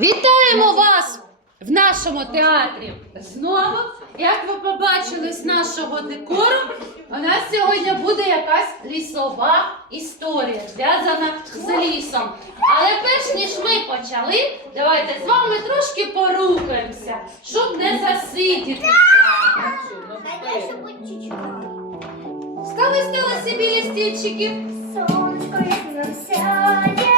Вітаємо вас в нашому театрі. Знову, як ви побачили з нашого декору, у нас сьогодні буде якась лісова історія, зв'язана з лісом. Але перш ніж ми почали, давайте з вами трошки порухаємося, щоб не засидітися. Стали стали собі лістівчиків. Сонечко ясно сяє,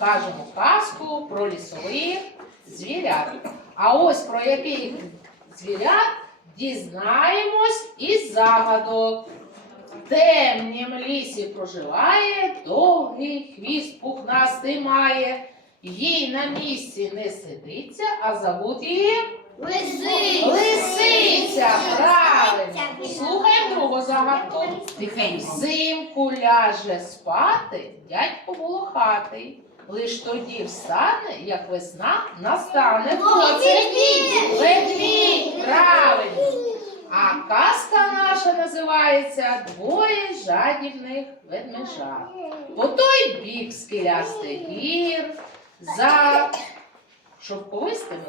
вами покажемо казку про лісових звірят. А ось про яких звірят дізнаємось із загадок. В темнім лісі проживає, довгий хвіст пухнастий має. Їй на місці не сидиться, а зовут її Лисиця, правильно. Слухаємо другу загадку. Взимку ляже спати дядько волохатий. Лиш тоді встане, як весна настане. Хто це? Ведмідь, правильно. А казка наша називається Двоє жадібних ведмежат. По той бік скелястий гір, за шовковистими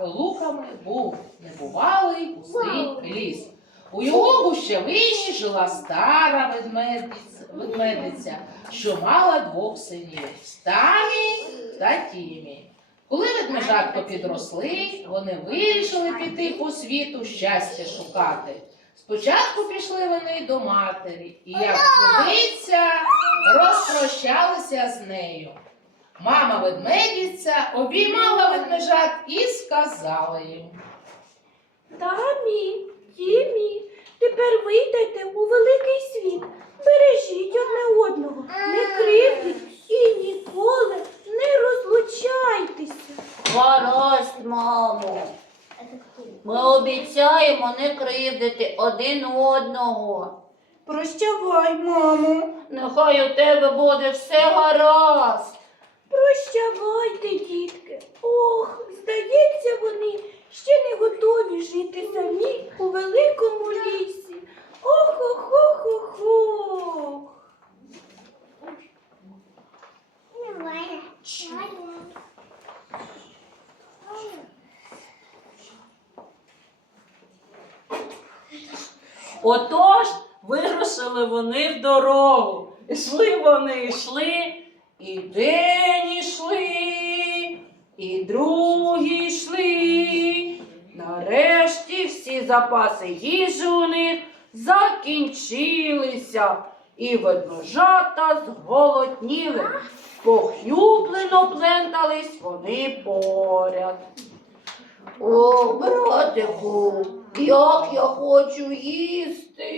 луками був небувалий густий ліс. У його гущавині жила стара ведмедиця, ведмедиця, що мала двох синів Стамі та Тімі. Коли ведмежатко підросли, вони вирішили піти по світу щастя шукати. Спочатку пішли вони до матері, і як водиться, розпрощалися з нею. Мама ведмедиця обіймала ведмежат і сказала їм. Тамі, Тімі, тепер вийдете у великий світ. Бережіть одне одного, не кривдіть і ніколи не розлучайтеся. Гаразд, мамо. Ми обіцяємо не кривдити один одного. Прощавай, мамо. Нехай у тебе буде все гаразд. Прощавайте, дітки. Ох, здається, вони ще не готові жити самі у великому лісі. Ох-ох-ох-ох-ох. Отож вирушили вони в дорогу. Ішли вони, йшли, і день ішли, і другі йшли. Нарешті всі запаси їжі у них закінчилися, і ведмежата зголодніли. Похюблено плентались вони поряд. О, братику, як я хочу їсти.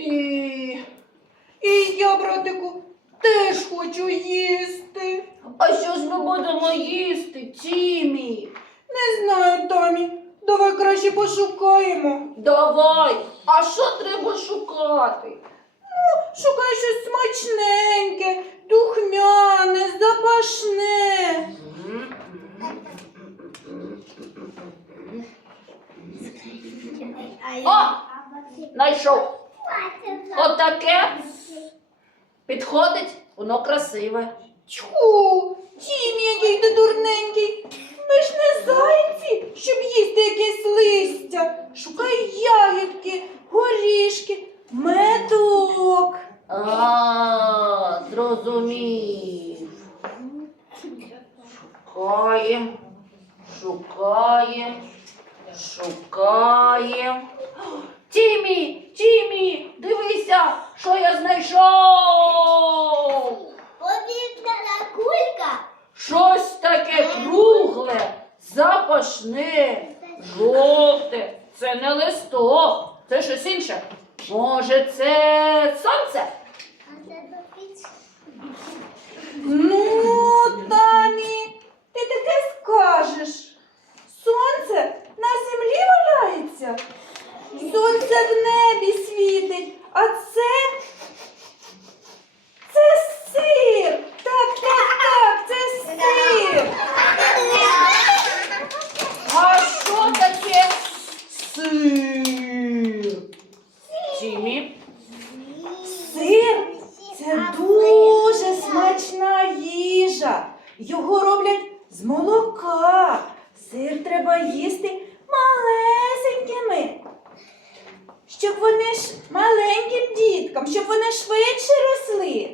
І я, братику, теж хочу їсти. А що ж ми будемо їсти, Тімі? Не знаю, Томі. Давай краще пошукаємо. Давай. А що треба шукати? Шукай щось смачненьке, духмяне, запашне. О, знайшов. Отаке. Підходить, воно красиве. Тьху, Тім, який ти дурненький. Ми ж не зайці, щоб їсти якесь листя. Шукай ягідки, горішки, медок. А, зрозумів. Шукаєм, шукаєм, шукаєм. Тімі, Тімі, дивися, що я знайшов. Повітряна кулька. Щось таке кругле, запашне, жовте. Це не листок, це щось інше. Може, це сонце? А це до піч. Ну, Тамі, ти таке скажеш. Сонце на землі валяється. Сонце в небі світить, а це. Це сир. Так, так, так, це сир. А що таке сир? Тімі? Сир це дуже смачна їжа. Його роблять з молока. Сир треба їсти малесенькими. Щоб вони ж маленьким діткам, щоб вони швидше росли.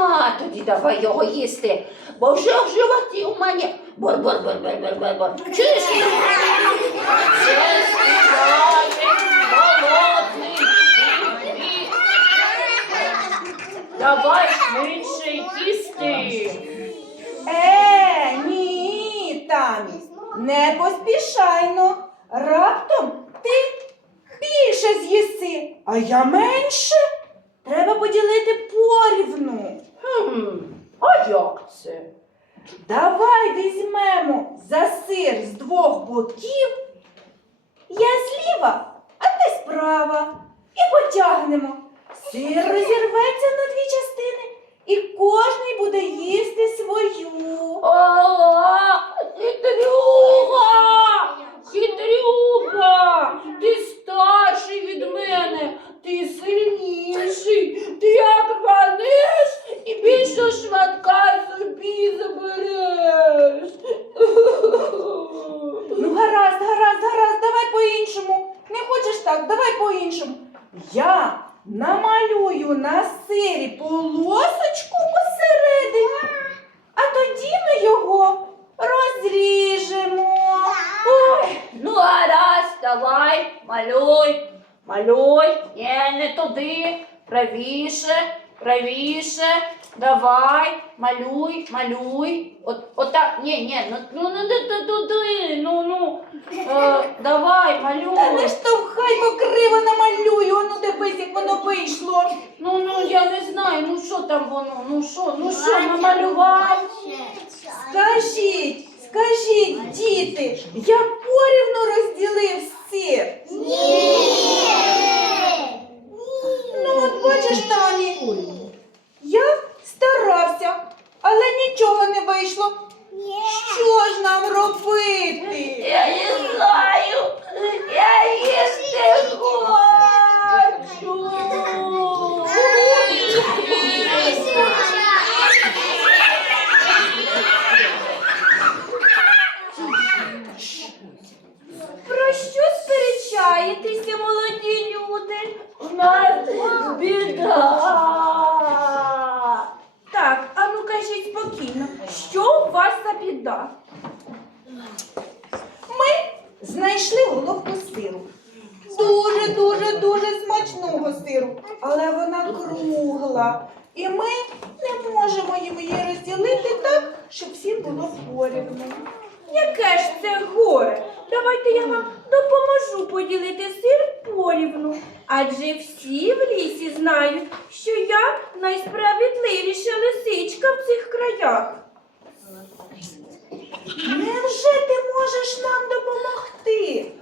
А, тоді давай його їсти, бо вже в животі у мене бур-бур-бур-бур-бур-бур. Чуєш? Це співає голодний. Давай швидше їсти. Е, ні, Тамі, не поспішайно. Раптом а я менше. Треба поділити порівну. Хм, а як це? Давай візьмемо за сир з двох боків. Я зліва, а ти справа. І потягнемо. Сир розірветься на дві частини, і кожний буде їсти свою. Ага, хитрюга! Хитрюга! Ти старший від мене, ти сильніший, ти як рванеш і більше шматка собі забереш. Ну, гаразд, гаразд, гаразд, давай по-іншому. Не хочеш так, давай по-іншому. Я намалюю на сирі полосочку посередині, а тоді ми його розріжемо. Ой, ну гаразд, давай, малюй, малюй, Ні, не туди, правіше, правіше, давай, малюй, малюй. От, отак, ні, ні, ну, ну, ну, туди, ну, ну, е, давай, Та не малюй. штовхай, бо криво намалюю, ну дивись, як воно вийшло. Ну, ну, я не знаю, ну, що там воно, ну, що, ну, що, намалював? Скажіть, скажіть, діти, я порівну розділив сир. Ну, от бачиш, Тані, я старався, але нічого не вийшло. Що ж нам робити? Я не знаю, я їсти хочу. Про що сперечаєтеся, молоді люди? У нас біда. Так, а ну кажіть спокійно, що у вас за біда? Ми знайшли головку сиру. Дуже, смачного сиру, але вона кругла. І ми не можемо її розділити так, щоб всім було порівну. Яке ж це горе? Давайте я вам допоможу поділити сир порівну. Адже всі в лісі знають, що я найсправедливіша лисичка в цих краях. Невже ти можеш нам допомогти?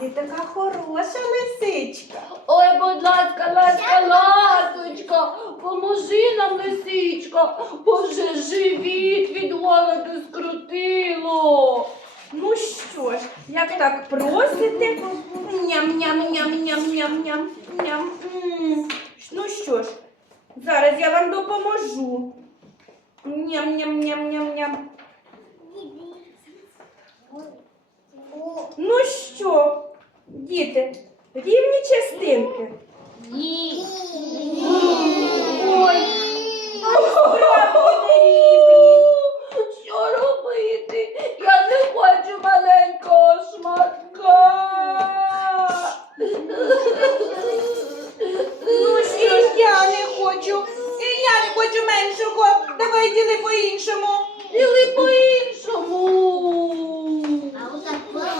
Ти така хороша лисичка. Ой, будь ласка, ласка, ласочка, поможи нам, лисичка, бо вже живіт від голоду скрутило. Ну що ж, як так просите? Ням-ням-ням-ням-ням-ням. Ням. Ну що ж, зараз я вам допоможу. Ням-ням-ням-ням-ням. Ну що, діти, рівні частинки. Ні. Ой, справді не рівні. Що робити? Я не хочу маленького шматка. Ну що ж, я не хочу. І я не хочу меншого. Давай діли по-іншому. Діли по-іншому. А вот так было.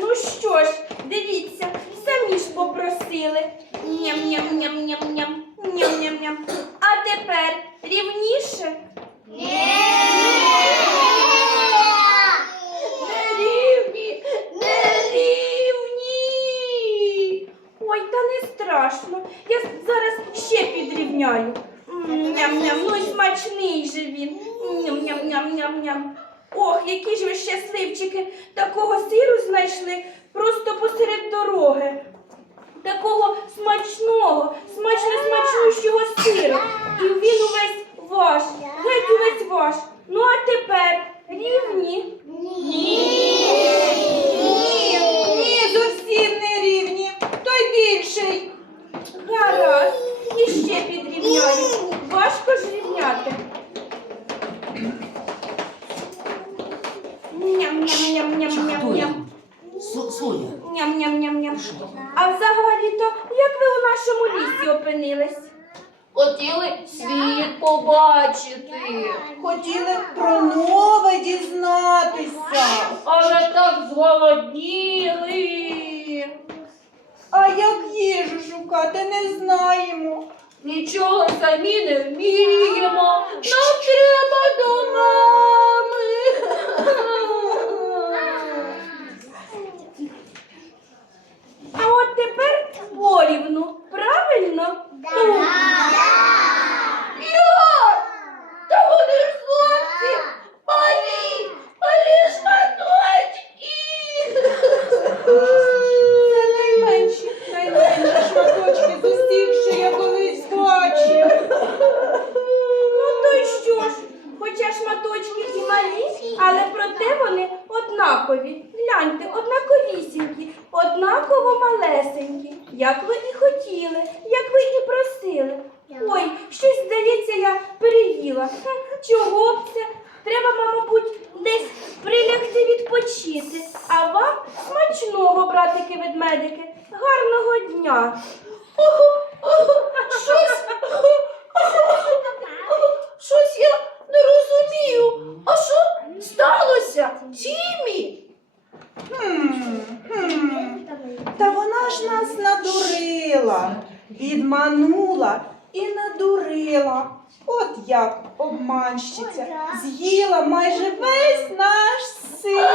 Ну що ж, дивіться, самі ж попросили. Ням-ням-ням-ням-ням. Ням-ням-ням. А тепер рівніше. Нерівні, нерівні. Ой, та не страшно. Я зараз ще підрівняю. Ням-ням, ну й смачний же він. Ням-ням-ням-ням-ням. Ох, які ж ви щасливчики. Такого сиру знайшли просто посеред дороги. Такого смачного, смачно смачнющого сиру. І він увесь ваш, геть увесь ваш. Ну а тепер рівні. Ні, ні, зовсім не рівні. Більший. Гаразд, і ще підрівняю. Важко ж рівняти. Ням-ням-ням-ням-ням-ням. Соня, Ням-ням-ням-ням. А взагалі-то, як ви у нашому лісі опинились? Хотіли світ побачити, Хотіли про нове дізнатися. але так зголодніли. А як їжу шукати, не знаємо. Нічого самі не вміємо. Нам треба до мами. А от тепер порівну, правильно? Як? Та вони ж зовсім малі, малі шматочки. Це найменші, найменші шматочки з усіх, що я колись бачив. Ну то й що ж, хоча шматочки і малі, але проте вони однакові. Гляньте, однаковісінькі, однаково малесенькі, як ви і хотіли, як ви і просили. Ой, щось здається, я переїла. Чого б це? Треба, мабуть, десь прилягти відпочити. А вам смачного, братики ведмедики, гарного дня. Щось, щось я не розумію. А що сталося? Тімі? Та вона ж нас надурила, підманула і надурила. От як обманщиця з'їла майже весь наш сир.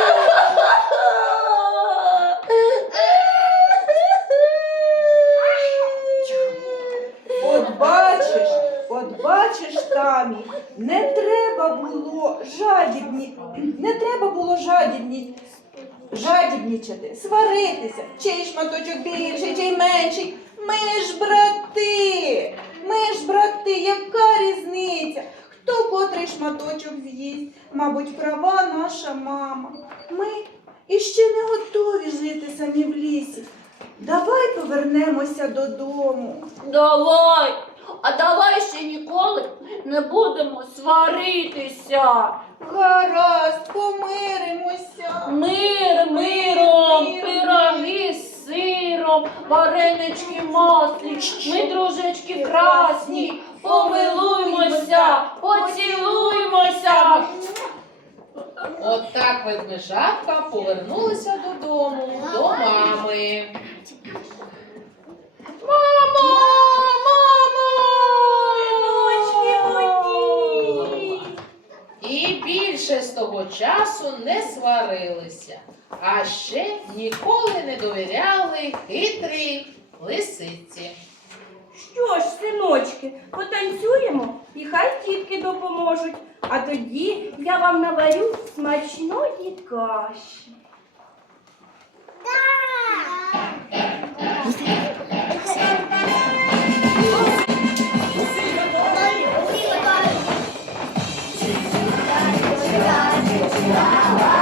От бачиш, от бачиш, Тамі, не треба було жадібні, не треба було жадібні, жадібнічати, сваритися, чий шматочок більший, чий менший. Ми ж брати, ми ж брати, яка різниця? Хто котрий шматочок з'їсть? Мабуть, права наша мама. Ми іще не готові жити самі в лісі. Давай повернемося додому. Давай, а давай ще ніколи не будемо сваритися. Гаразд, помиримося. Мир миром, пироги з сиром, варенички маслі, ми дружечки красні, помилуймося, поцілуймося. от так ведмежатка повернулася додому, до мами. Мамо, Синочки мамо! мої. І більше з того часу не сварилися, а ще ніколи не довіряли хитрій лисиці. Що ж, синочки, потанцюємо і хай тітки допоможуть. А тоді я вам наварю смачної каші. Wow.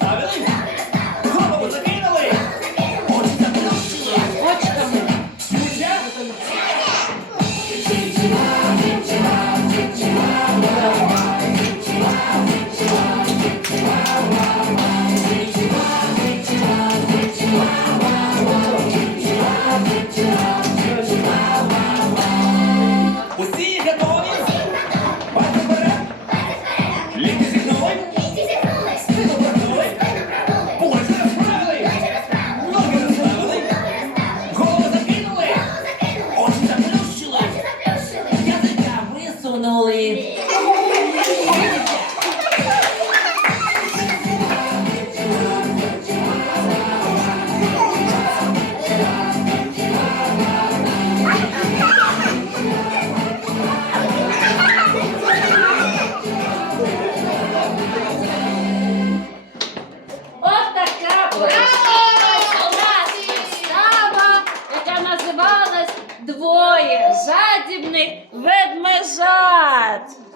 Sarılın.